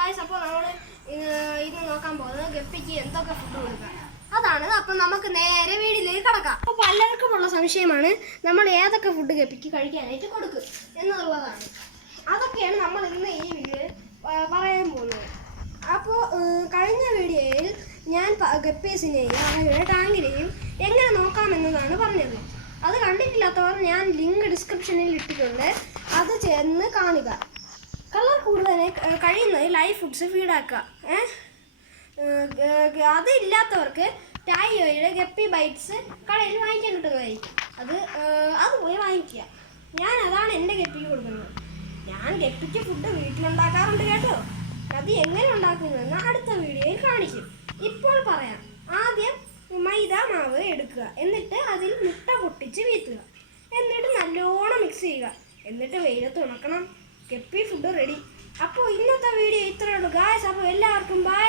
Guys, അപ്പോൾ നമ്മൾ ഇന്ന് നോക്കാൻ പോകുന്നത് ഗപ്പിക്ക് എന്തൊക്കെ ഫുഡ് കൊടുക്കാം അതാണ്. അപ്പം നമുക്ക് നേരെ വീട്ടിലേക്ക് കടക്കാം. അപ്പോൾ പലർക്കുമുള്ള സംശയമാണ് നമ്മൾ ഏതൊക്കെ ഫുഡ് ഗപ്പിക്ക് കഴിക്കാനായിട്ട് കൊടുക്കും എന്നുള്ളതാണ്. അതൊക്കെയാണ് നമ്മൾ ഇന്ന് ഈ വീഡിയോയിൽ പറയാൻ പോകുന്നത്. അപ്പോൾ കഴിഞ്ഞ വീഡിയോയിൽ ഞാൻ ഗപ്പീസിനെയും അവരുടെ ടാങ്കിനെയും എങ്ങനെ നോക്കാമെന്നതാണ് പറഞ്ഞത്. അത് കണ്ടിട്ടില്ലാത്തവർ ഞാൻ ലിങ്ക് ഡിസ്ക്രിപ്ഷനിൽ ഇട്ടിട്ടുണ്ട്, അത് ചെന്ന് കാണുക. കളർ കൂടുതൽ കഴിയുന്നത് ലൈവ് ഫുഡ്സ് ഫീഡാക്കുക. അതില്ലാത്തവർക്ക് ടായോയുടെ ഗപ്പി ബൈറ്റ്സ് കടയിൽ വാങ്ങിക്കാൻ കിട്ടുന്നതായിരിക്കും. അത് പോയി വാങ്ങിക്കുക. ഞാൻ അതാണ് എൻ്റെ ഗപ്പിക്ക് കൊടുക്കുന്നത്. ഞാൻ ഗപ്പിക്ക് ഫുഡ് വീട്ടിലുണ്ടാക്കാറുണ്ട് കേട്ടോ. അത് എങ്ങനെ ഉണ്ടാക്കുന്നതെന്ന് അടുത്ത വീഡിയോയിൽ കാണിക്കും. ഇപ്പോൾ പറയാം. ആദ്യം മൈദ മാവ് എടുക്കുക, എന്നിട്ട് അതിൽ മുട്ട പൊട്ടിച്ച് വീത്തുക, എന്നിട്ട് നല്ലോണം മിക്സ് ചെയ്യുക, എന്നിട്ട് വെയിലത്ത് ഉണക്കണം. Guppy food ready. അപ്പോൾ ഇന്നത്തെ വീഡിയോ ഇത്രയേ ഉള്ളൂ ഗായ്സ്. അപ്പോൾ എല്ലാവർക്കും ബൈ.